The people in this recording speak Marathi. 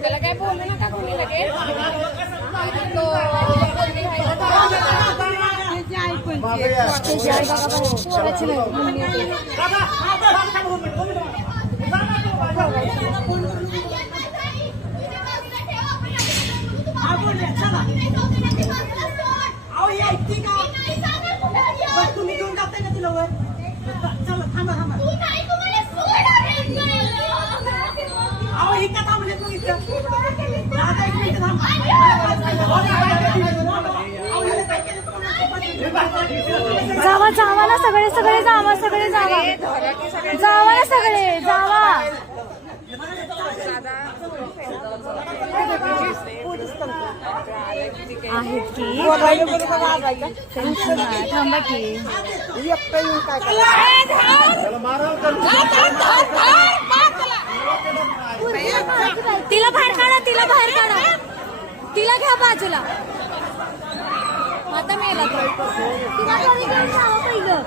त्याला काय बोलू नका कोणी लगेच तुम्ही घेऊन जाताय का तिला वर चला थांबा थांबा अहो इथं थांबले तू इथं दादा एक मिनिट थांबा जावा जावा ना सगळे सगळे जावा सगळे जावा जावा ना सगळे जावा आहेत की थांबा की तिला बाहेर काढा तिला बाहेर काढा तिला घ्या बाजूला आता मेला तो तिला घरी घेऊन जावं पहिलं